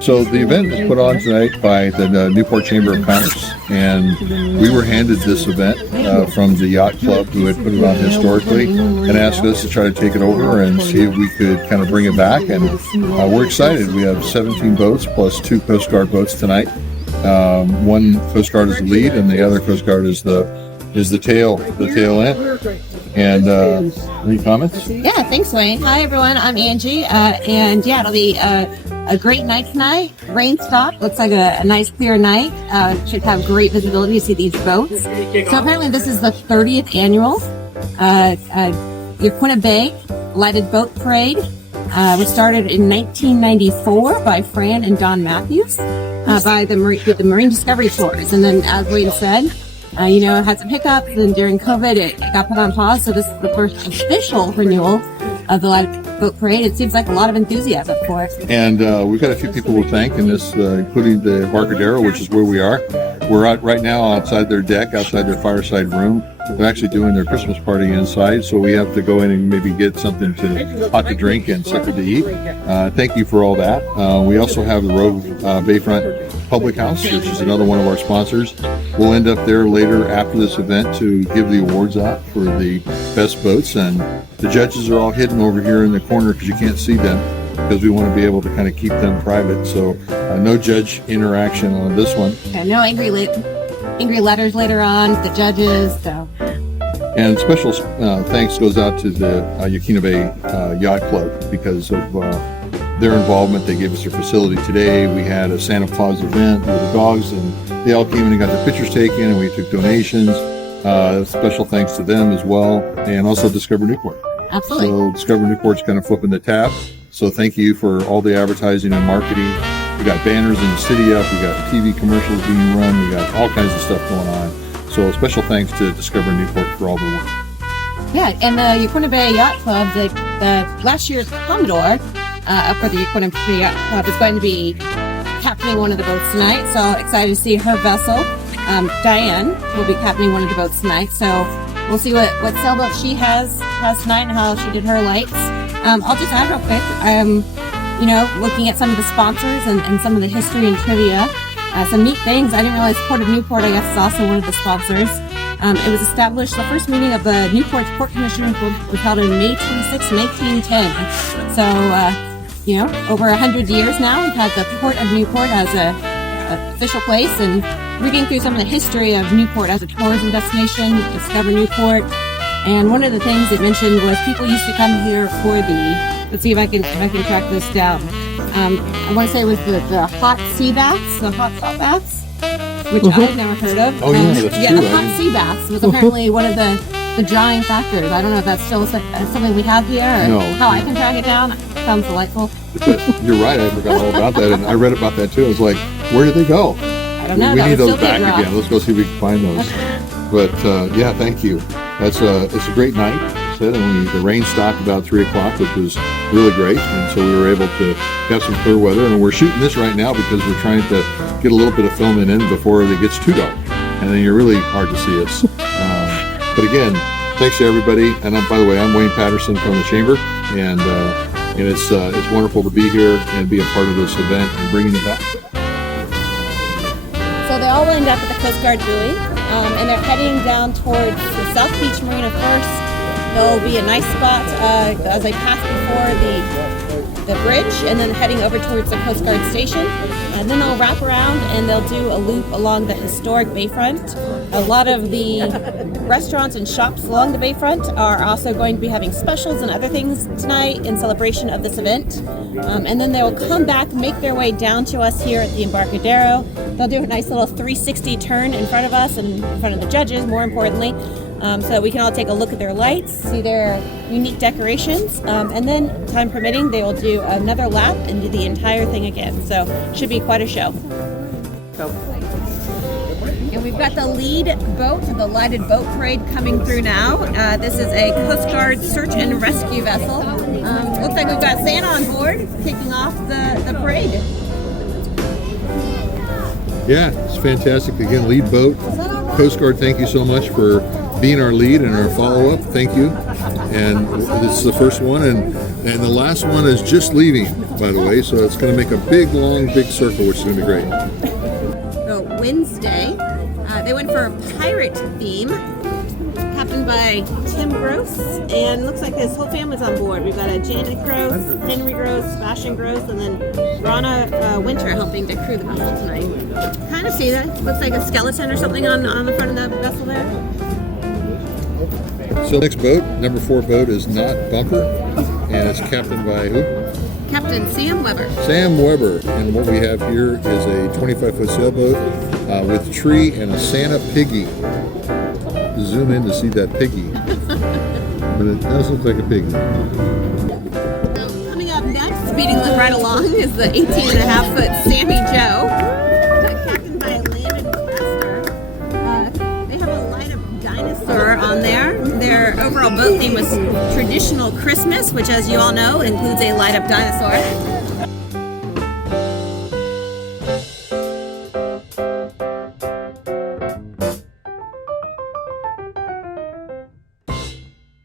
So the event is put on tonight by the Newport Chamber of Commerce, and we were handed this event from the yacht club who had put it on historically and asked us to try to take it over and see if we could kind of bring it back. And we're excited. We have 17 boats plus 2 Coast Guard boats tonight. One Coast Guard is the lead, and the other Coast Guard is the tail end. And any comments? Yeah, thanks, Wayne. Hi, everyone. I'm Angie, and yeah, it'll be a great night tonight. Rain stopped. Looks like a nice clear night. Should have great visibility to see these boats. So apparently, this is the 30th annual Yaquina Bay Lighted Boat Parade. Was started in 1994 by Fran and Don Matthews by the Marine Discovery Tours, and then, as Wayne said, had some hiccups, and during COVID, it got put on pause. So this is the first official renewal of the Lighted Boat Parade. It seems like a lot of enthusiasm for it. And we've got a few people to thank in this, including the Embarcadero, which is where we are. We're out right now outside their deck, outside their fireside room. They're actually doing their Christmas party inside, so we have to go in and maybe get something hot to drink and something to eat. Thank you for all that. We also have the Rogue Bayfront Public House, which is another one of our sponsors. We'll end up there later after this event to give the awards out for the best boats, and the judges are all hidden over here in the corner because you can't see them, because we want to be able to kind of keep them private. So no judge interaction on this one. And no angry letters later on to the judges. So. And special thanks goes out to the Yaquina Bay Yacht Club because of their involvement. They gave us their facility today. We had a Santa Claus event with the dogs, and they all came in and got their pictures taken, and we took donations. Special thanks to them as well, and also Discover Newport. Absolutely. So Discover Newport's kind of flipping the tab. So thank you for all the advertising and marketing. We got banners in the city up. We got TV commercials being run. We got all kinds of stuff going on. So special thanks to Discover Newport for all the work. Yeah, and the Yaquina Bay Yacht Club, the last year's Commodore for the Yaquina Bay Yacht Club is going to be captaining one of the boats tonight. So excited to see her vessel. Diane will be captaining one of the boats tonight. So we'll see what sailboat she has tonight and how she did her lights. I'll just add real quick. Looking at some of the sponsors and some of the history and trivia, some neat things. I didn't realize Port of Newport, I guess, is also one of the sponsors. It was established, the first meeting of the Newport Port Commission was held on May 26, 1910. So, over 100 years now, we've had the Port of Newport as an official place, and reading through some of the history of Newport as a tourism destination, Discover Newport. And one of the things it mentioned was people used to come here for let's see if I can track this down. I want to say it was the hot sea baths, the hot salt baths, which I've never heard of. Oh, yeah, that's true. The hot sea baths was apparently one of the drying factors. I don't know if that's still something we have here, or how I can track it down. It sounds delightful. But you're right, I forgot all about that, and I read about that too. I was like, where did they go? I don't know. We need those back again. Let's go see if we can find those. But yeah, thank you. It's a great night. And the rain stopped about 3 o'clock, which was really great, and so we were able to have some clear weather. And we're shooting this right now because we're trying to get a little bit of filming in before it gets too dark, and then you're really hard to see us. But again, thanks to everybody. And by the way, I'm Wayne Patterson from the Chamber, and it's wonderful to be here and be a part of this event and bringing it back. So they all lined up at the Coast Guard buoy, and they're heading down towards the South Beach Marina first. There'll be a nice spot as they pass before the bridge, and then heading over towards the Coast Guard station. And then they'll wrap around and they'll do a loop along the historic bayfront. A lot of the restaurants and shops along the bayfront are also going to be having specials and other things tonight in celebration of this event. And then they will come back, make their way down to us here at the Embarcadero. They'll do a nice little 360 turn in front of us and in front of the judges, more importantly. So that we can all take a look at their lights, see their unique decorations, and then, time permitting, they will do another lap and do the entire thing again. So, should be quite a show. And we've got the lead boat, the Lighted Boat Parade, coming through now. This is a Coast Guard search and rescue vessel. Looks like we've got Santa on board, kicking off the parade. Yeah, it's fantastic. Again, lead boat. Coast Guard, thank you so much for being our lead and our follow-up. Thank you. And this is the first one, and the last one is just leaving, by the way. So it's going to make a big, long, big circle, which is going to be great. So Wednesday, they went for a pirate theme, captained by Tim Gross, and looks like his whole family's on board. We've got a Janet Gross, Henry Gross, Sebastian Gross, and then Rana Winter helping to crew the vessel tonight. Kind of see that. Looks like a skeleton or something on the front of the vessel there. So next boat, number 4 boat, is Not Bumper, and it's captained by who? Captain Sam Weber. Sam Weber. And what we have here is a 25-foot sailboat with tree and a Santa piggy. Zoom in to see that piggy. But it does look like a piggy. So coming up next, speeding right along, is the 18.5-foot Sammy Joe, captained by Landon Plaster. They have a light up dinosaur on there. Their overall boat theme was traditional Christmas, which, as you all know, includes a light up dinosaur.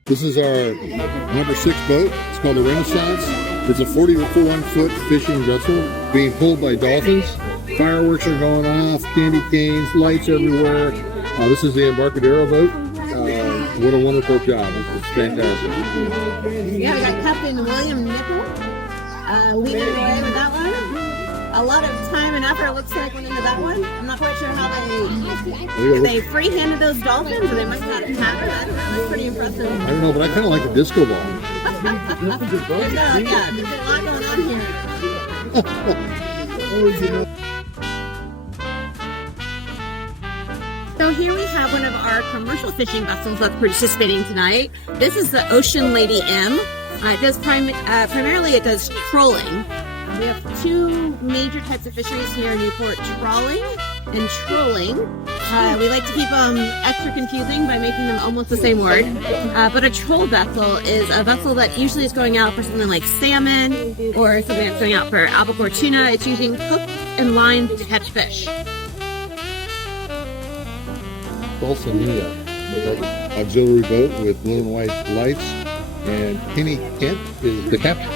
This is our number 6 boat. It's called the Renaissance. It's a 41-foot fishing vessel being pulled by dolphins. Fireworks are going off, candy canes, lights everywhere. This is the Embarcadero boat. What a wonderful job. It's fantastic. Yeah, we got Captain William Nickel leading the way with that one. A lot of time and effort, looks like, went into that one. I'm not quite sure how they free-handed those dolphins, or they must not have had it. I don't know. That's pretty impressive. I don't know, but I kind of like a disco ball. There's a lot going on here. So here we have one of our commercial fishing vessels that's participating tonight. This is the Ocean Lady M. It does primarily it does trolling. We have 2 major types of fisheries here in Newport: trawling and trolling. We like to keep them extra confusing by making them almost the same word. But a troll vessel is a vessel that usually is going out for something like salmon or something that's going out for albacore tuna. It's using hooks and lines to catch fish. Dulcinea, auxiliary boat with blue and white lights, and Penny Kent is the captain.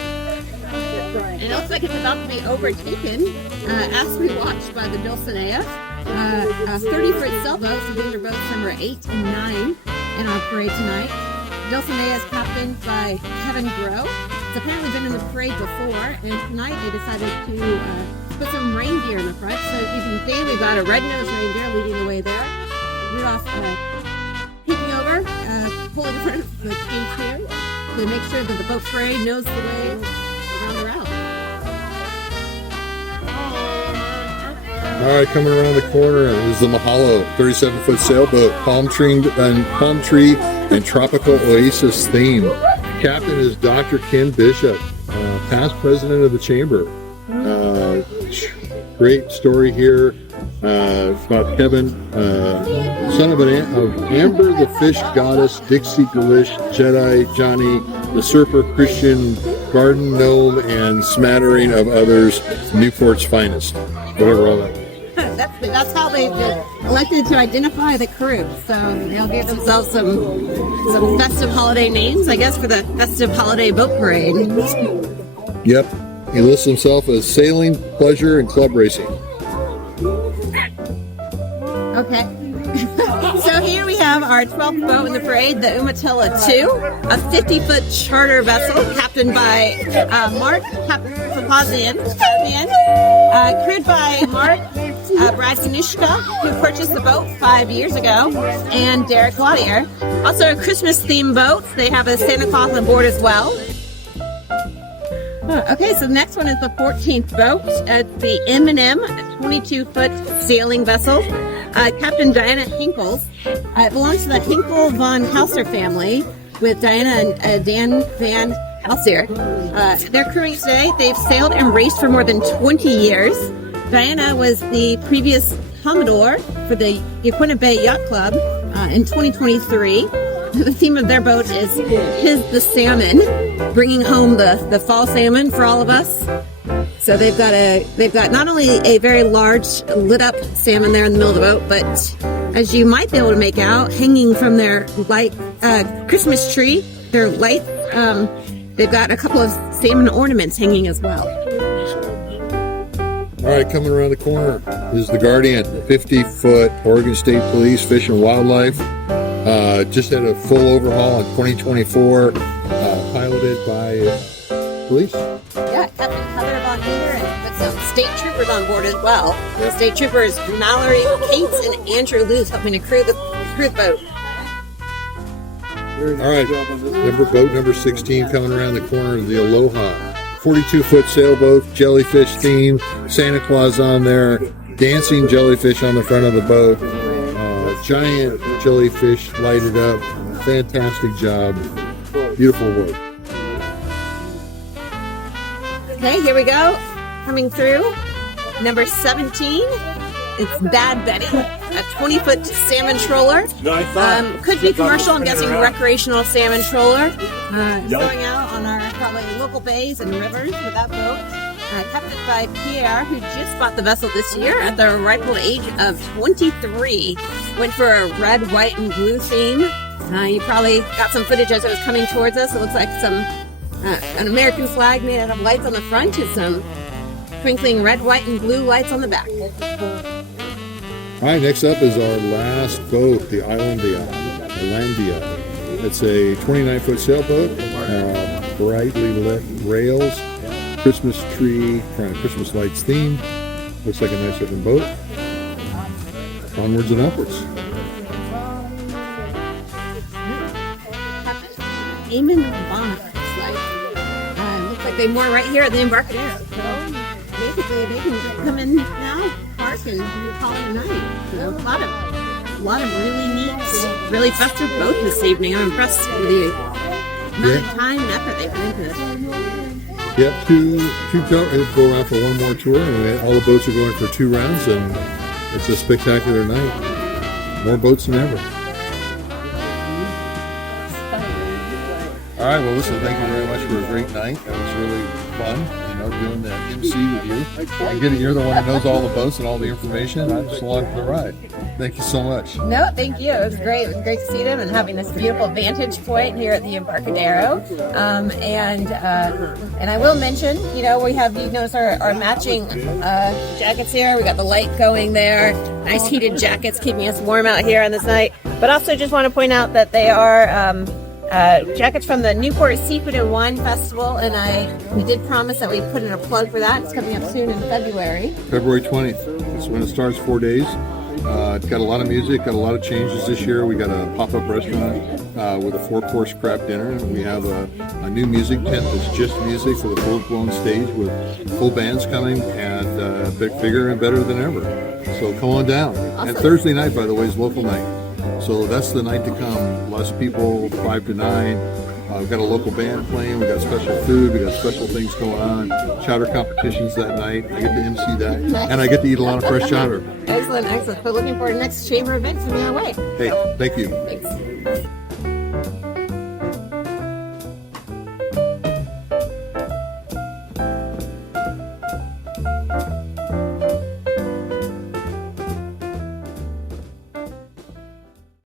And it looks like it's about to be overtaken as we watch by the Dulcinea. A 30-foot sailboat, so these are boats number 8 and 9 in our parade tonight. Dulcinea is captained by Kevin Grow. It's apparently been in the parade before, and tonight they decided to put some reindeer in the front. So you can see we've got a red-nosed reindeer leading the way there. Rudolph peeking over, pulling in front of the cage here to make sure that the boat parade knows the way around the route. All right, coming around the corner is the Mahalo 37-foot sailboat, palm tree and tropical oasis theme. Captain is Dr. Ken Bishop, past president of the chamber. Great story here about Kevin, son of Amber, the fish goddess, Dixie Delish, Jedi, Johnny, the surfer, Christian, garden gnome, and smattering of others, Newport's finest. Whatever all that. That's how they elected to identify the crew. So they'll give themselves some festive holiday names, I guess, for the festive holiday boat parade. Yep. He lists himself as sailing, pleasure, and club racing. Okay. So here we have our 12th boat in the parade, the Umatilla 2, a 50-foot charter vessel captained by Mark Papazian, crewed by Mark Brazanishka, who purchased the boat 5 years ago, and Derek Laudier. Also a Christmas-themed boat. They have a Santa Claus on board as well. Okay, so the next one is the 14th boat. It's the M&M, a 22-foot sailing vessel. Captain Diana Hinkles. It belongs to the Hinkle von Hauser family with Diana and Dan Van Hauser. They're crewing today. They've sailed and raced for more than 20 years. Diana was the previous Commodore for the Yaquina Bay Yacht Club in 2023. The theme of their boat is Tis the Salmon, bringing home the fall salmon for all of us. So they've got not only a very large lit up salmon there in the middle of the boat, but as you might be able to make out, hanging from their light Christmas tree, their light. They've got a couple of salmon ornaments hanging as well. All right, coming around the corner is the Guardian, 50-foot Oregon State Police Fish and Wildlife. Just had a full overhaul in 2024, piloted by police. Yeah, Captain Heather Von Hader and with some state troopers on board as well. The state troopers Mallory Cates and Andrew Luce helping to crew the boat. All right, boat number 16 coming around the corner is the Aloha. 42-foot sailboat, jellyfish theme, Santa Claus on there, dancing jellyfish on the front of the boat, giant jellyfish lighted up, fantastic job, beautiful boat. Okay, here we go. Coming through, number 17. It's Bad Betty, a 20-foot salmon troller. Could be commercial, I'm guessing recreational salmon troller. Going out on our probably local bays and rivers with that boat. Captained by Pierre, who just bought the vessel this year at the ripe old age of 23. Went for a red, white, and blue theme. You probably got some footage as it was coming towards us. It looks like an American flag made out of lights on the front and some twinkling red, white, and blue lights on the back. All right, next up is our last boat, the Islandia. It's a 29-foot sailboat, brightly lit rails, Christmas tree, kind of Christmas lights theme. Looks like a nice looking boat. Onwards and upwards. Eamon Bonner. Looks like they moored right here at the Embarcadero. So basically, they can come in now, park, and call it a night. So a lot of really neat, really festive boats this evening. I'm impressed with the amount of time and effort they put into this. Yep, two go around for one more tour, and all the boats are going for 2 rounds, and it's a spectacular night. More boats than ever. All right, well, listen, thank you very much for a great night. It was really fun, doing the MC with you. I get it, you're the one who knows all the boats and all the information. I'm just along for the ride. Thank you so much. No, thank you. It was great. It was great to see them and having this beautiful vantage point here at the Embarcadero. And I will mention, we have, you notice our matching jackets here. We got the light going there. Nice heated jackets keeping us warm out here on this night. But also just want to point out that they are jackets from the Newport Seafood and Wine Festival, and we did promise that we put in a plug for that. It's coming up soon in February. February 20th. That's when it starts, 4 days. It's got a lot of music, got a lot of changes this year. We got a pop-up restaurant with a 4-course crab dinner. We have a new music tent that's just music with a full-blown stage with full bands coming and bigger and better than ever. So come on down. Awesome. And Thursday night, by the way, is local night. So that's the night to come. Less people, 5 to 9. We've got a local band playing. We've got special food. We've got special things going on. Chowder competitions that night. I get to MC that. Nice. And I get to eat a lot of fresh chowder. Excellent, excellent. We're looking for our next chamber event coming our way. Hey, thank you. Thanks.